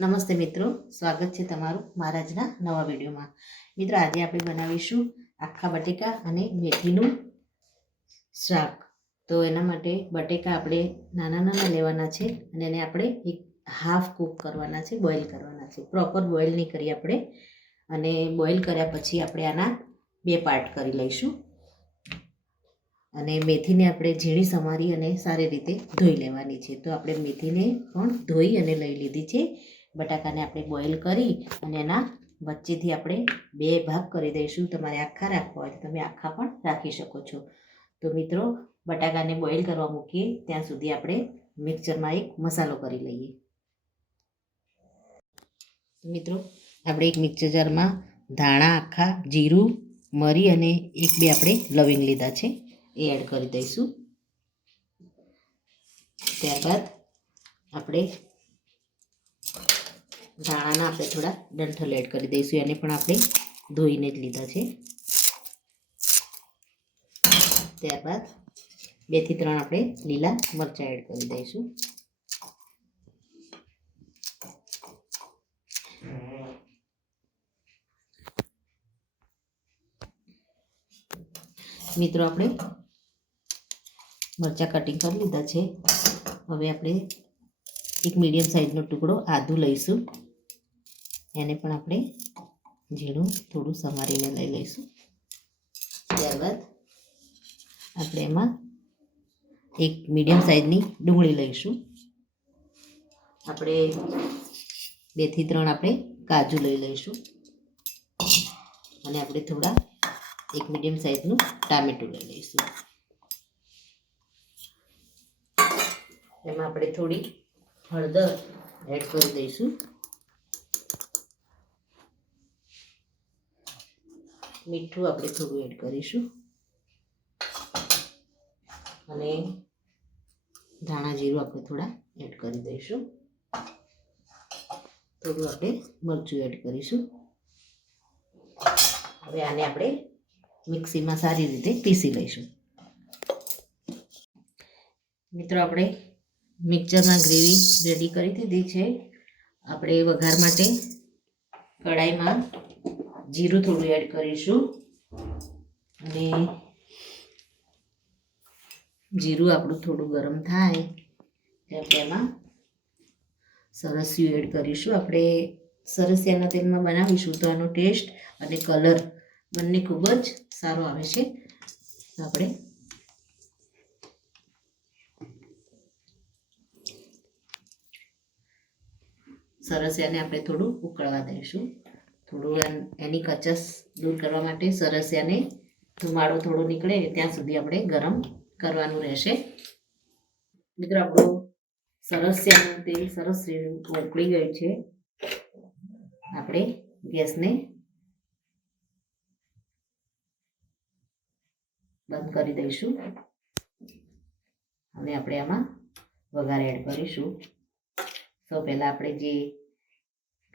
નમસ્તે મિત્રો, સ્વાગત છે તમારું મારા આજના નવા વિડીયોમાં. મિત્રો, આજે આપણે બનાવીશું આખા બટેકા અને મેથીનું શાક. તો એના માટે બટેકા આપણે નાના નાના લેવાના છે અને એને આપણે એક હાફ કૂક કરવાના છે, બોઇલ કરવાના છે. પ્રોપર બોઇલ નહીં કરીએ આપણે. અને બોઇલ કર્યા પછી આપણે આના 2 પાર્ટ કરી લઈશું. અને મેથીને આપણે ઝીણી સમારી અને સારી રીતે ધોઈ લેવાની છે. તો આપણે મેથીને પણ ધોઈ અને લઈ લીધી છે. બટાકાને આપણે બોઇલ કરી અને એના વચ્ચેથી આપણે 2 ભાગ કરી દઈશું. તમારે આખા રાખવા હોય તો તમે આખા પણ રાખી શકો છો. તો મિત્રો, બટાકાને બોઇલ કરવા મૂકીએ ત્યાં સુધી આપણે મિક્સરમાં એક મસાલો કરી લઈએ. મિત્રો, આપણે એક મિક્સર જારમાં ધાણા આખા, જીરું, મરી અને 1-2 આપણે લવિંગ લીધા છે, એ એડ કરી દઈશું. ત્યારબાદ આપણે ધાણાના આપણે થોડા ડંઠલ એડ કરી દઈશું. એને પણ આપણે ધોઈને જ લીધા છે. ત્યારબાદ 2 થી 3 આપણે લીલા મરચાં એડ કરી દઈશું. મિત્રો, આપણે મરચાં કટિંગ કરી લીધા છે. હવે આપણે એક મીડિયમ સાઇઝનો ટુકડો આદું લઈશું. એને પણ આપણે ઝીણું થોડું સમારીને લઈ લઈશું. ત્યારબાદ આપણે એમાં એક મીડિયમ સાઇઝની ડુંગળી લઈશું. આપણે 2 થી 3 આપણે કાજુ લઈ લઈશું. અને આપણે થોડા એક મીડિયમ સાઇઝનું ટામેટું લઈ લઈશું. એમાં આપણે થોડી હળદર એડ કરી દઈશું. મીઠું આપણે થોડું એડ કરીશું. અને ધાણા જીરું આપણે થોડા એડ કરી દઈશું. થોડું આપણે મરચું એડ કરીશું. હવે આને આપણે મિક્સીમાં સારી રીતે પીસી લઈશું. મિત્રો, આપણે મિક્સરમાં ગ્રેવી રેડી કરી દીધી છે. આપણે વઘાર માટે કડાઈમાં જીરું થોડું એડ કરીશું. અને જીરું આપણું થોડું ગરમ થાય એટલે એમાં સરસિયું એડ કરીશું. આપણે સરસિયાના તેલમાં બનાવીશું તો આનો ટેસ્ટ અને કલર બંને ખૂબ જ સારો આવે છે. તો આપણે સરસિયાને આપણે થોડું ઉકળવા દઈશું. થોડું એની કચાશ દૂર કરવા માટે સરસિયાને ધુમાડો થોડો નીકળે ત્યાં સુધી આપણે ગરમ કરવાનું રહેશે. મિત્રો, આપણું સરસિયાનું તેલ સરસ ઉકળી ગયું છે. આપણે ગેસને બંધ કરી દઈશું. હવે આપણે આમાં વઘાર એડ કરીશું. સૌ પહેલાં આપણે જે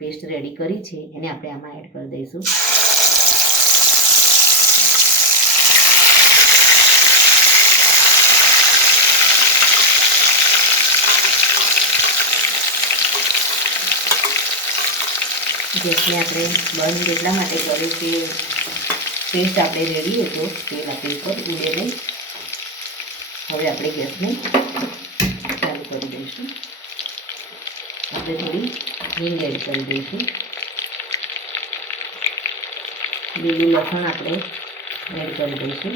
પેસ્ટ રેડી કરી છે એને આપણે આમાં એડ કરી દઈશું. ગેસને આપણે બંધ એટલા માટે કરીએ કે પેસ્ટ આપણે રેડી હતો તેલ આપણી ઉપર ઉડે નહીં. હવે આપણે ગેસને ચાલુ કરી દઈશું. આપણે થોડી હિંગ એડ કરી દઈશું. લીલું લસણ આપણે એડ કરી દઈશું.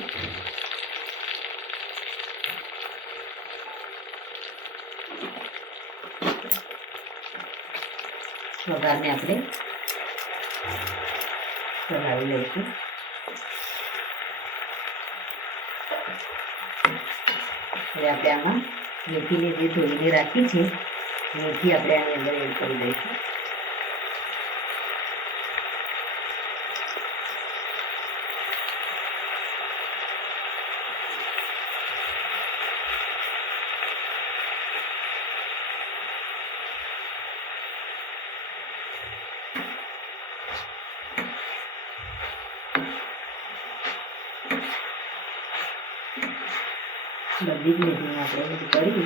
વઘારને આપણે ચલાવી લઈશું. હવે આપણે આમાં મેથીને જે ધોઈને રાખી છે મેથી આપણે આની અંદર એડ કરી દઈશું. બધી જ મેથીને આપણે બધું કરી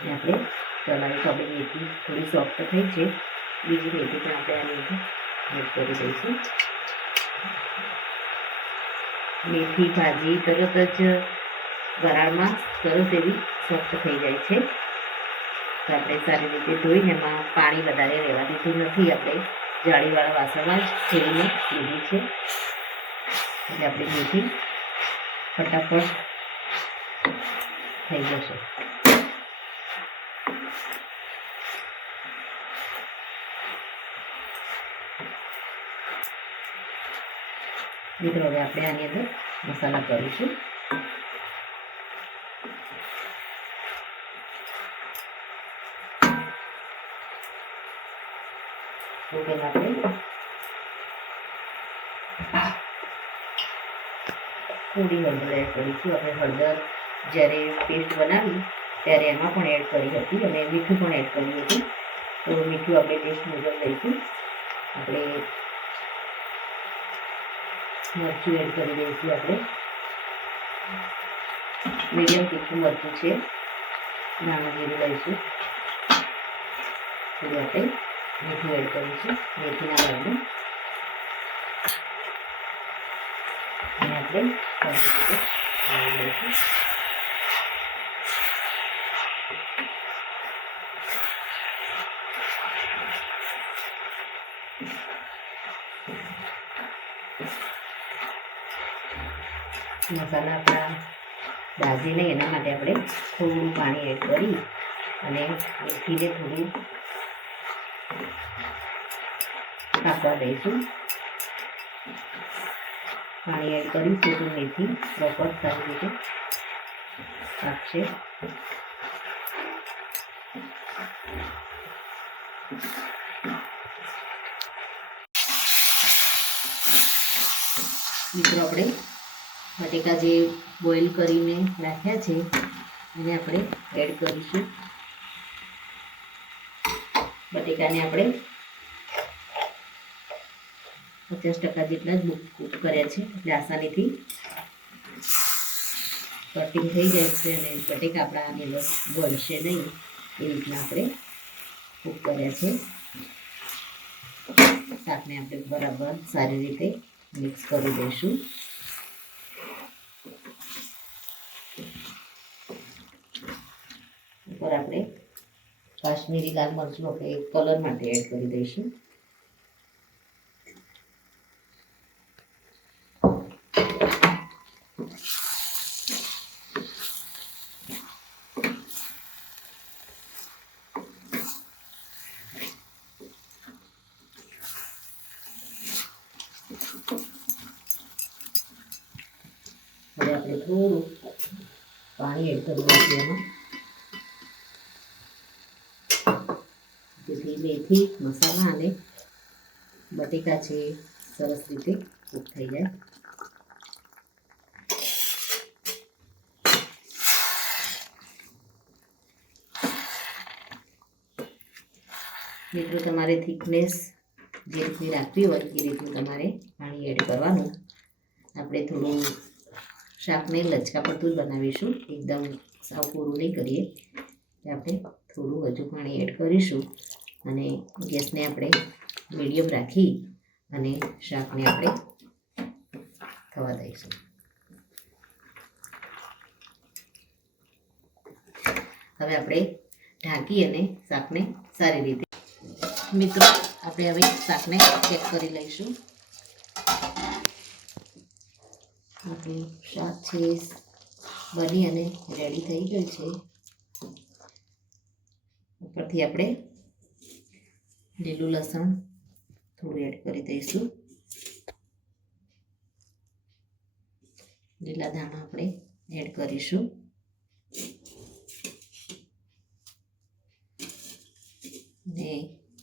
અને આપણે ચલાવી તો આપણી મેથી થોડી સોફ્ટ થઈ છે. બીજી મેથી પણ આપણે આની અંદર એડ કરી દઈશું. મેથી ભાજી તરત જ વરાળમાં સરસ એવી સોફ્ટ થઈ જાય છે. તો આપણે સારી રીતે ધોઈને એમાં પાણી વધારે રહેવા દીધું નથી. આપણે જાળીવાળા વાસણમાં જ ફેરીને લીધી છે. એટલે આપણી મેથી ફટાફટ થઈ જશે. મિત્રો હવે આપણે આની અંદર મસાલા કરીશું. તો પહેલાં આપણે થોડી હળદર એડ કરીશું. આપણે હળદર જ્યારે પેસ્ટ બનાવી ત્યારે એમાં પણ એડ કરી હતી અને મીઠું પણ એડ કર્યું હતું. તો મીઠું આપણે ટેસ્ટ મુજબ લઈશું. આપણે મરચું એડ કરી દઈશું. આપણે મીડિયમ તીખું મરચું છે. નાનું જીરું લઈશું. થોડું આપણે મીઠું એડ કરીશું, મેથીના દાણા અને આપણે સારી રીતે હલાવી લઈશું. મસાલા આપણા દાજી નહીં એના માટે આપણે થોડું પાણી એડ કરી અને મેથીને થોડું કાપવા દઈશું. પાણી એડ કરીશું તો મેથી પ્રોપર સારી રીતે પાકશે. મિત્રો આપણે બટેકા જે બોઇલ કરીને રાખ્યા છે એને આપણે એડ કરીશું. બટેકાને આપણે 50% જેટલા જ કૂક કર્યા છે. એટલે આસાનીથી કટિંગ થઈ જાય છે અને બટેકા આપણા આની અંદર બળશે નહીં એ રીતના આપણે કૂક કર્યા છે. શાકને આપણે બરાબર સારી રીતે મિક્સ કરી દઈશું. ઉપર આપણે કાશ્મીરી લાલ મરચું આપણે કલર માટે એડ કરી દઈશું. હવે આપણે થોડું પાણી એડ કરી દઈશું એમાં, જેથી મેથી મસાલા અને બટેકા છે સરસ રીતે કૂક થઈ જાય. મિત્રો તમારે થિકનેસ જે રીતની રાખવી હોય એ રીતનું તમારે પાણી એડ કરવાનું. આપણે થોડું શાકને લચકા પડતું જ બનાવીશું, એકદમ સાવ પૂરું નહીં કરીએ. આપણે થોડું હજુ પાણી એડ કરીશું અને ગેસને આપણે મીડિયમ રાખી અને શાકને આપણે થવા દઈશું. હવે આપણે ઢાંકી અને શાકને સારી રીતે મિત્રો આપણે હવે શાકને ચેક કરી લઈશું. આપણું શાક છે બની અને રેડી થઈ ગયું છે. ઉપરથી આપણે લીલું લસણ થોડું એડ કરી દઈશું. લીલા ધાણા આપણે એડ કરીશું. ને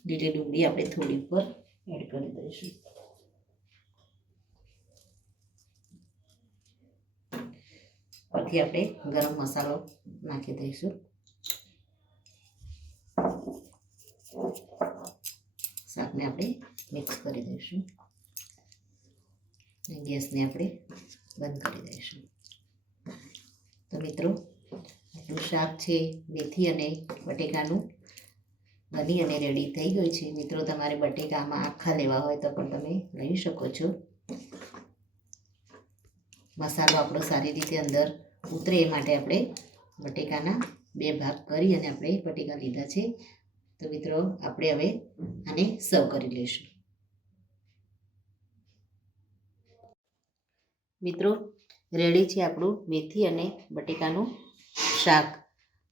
લીલી ડુંગળી આપણે થોડી ઉપર એડ કરી દઈશું. પરથી આપણે ગરમ મસાલો નાખી દઈશું. શાકને આપણે મિક્સ કરી દઈશું. ગેસને આપણે બંધ કરી દઈશું. તો મિત્રો આપણું શાક છે મેથી અને બટેકાનું બની અને રેડી થઈ ગઈ છે. મિત્રો તમારે બટેકા આમાં આખા લેવા હોય તો પણ તમે લઈ શકો છો. મસાલો આપણો સારી રીતે અંદર ઉતરે એ માટે આપણે બટેકાના 2 ભાગ કરી અને આપણે બટેકા લીધા છે. તો મિત્રો આપણે હવે આને સર્વ કરી લઈશું. મિત્રો રેડી છે આપણું મેથી અને બટેકાનું શાક.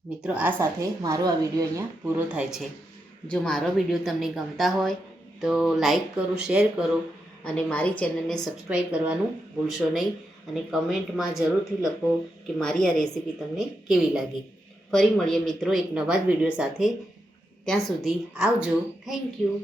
મિત્રો આ સાથે મારો આ વિડીયો અહીંયા પૂરો થાય છે. જો મારો વિડીયો તમને ગમતા હોય તો લાઈક કરો, શેર કરો અને મારી ચેનલને સબસ્ક્રાઈબ કરવાનું ભૂલશો નહીં. અને કમેન્ટમાં જરૂરથી લખો કે મારી આ રેસીપી તમને કેવી લાગી. ફરી મળીએ મિત્રો એક નવા જ વિડીયો સાથે. ત્યાં સુધી આવજો. Thank you.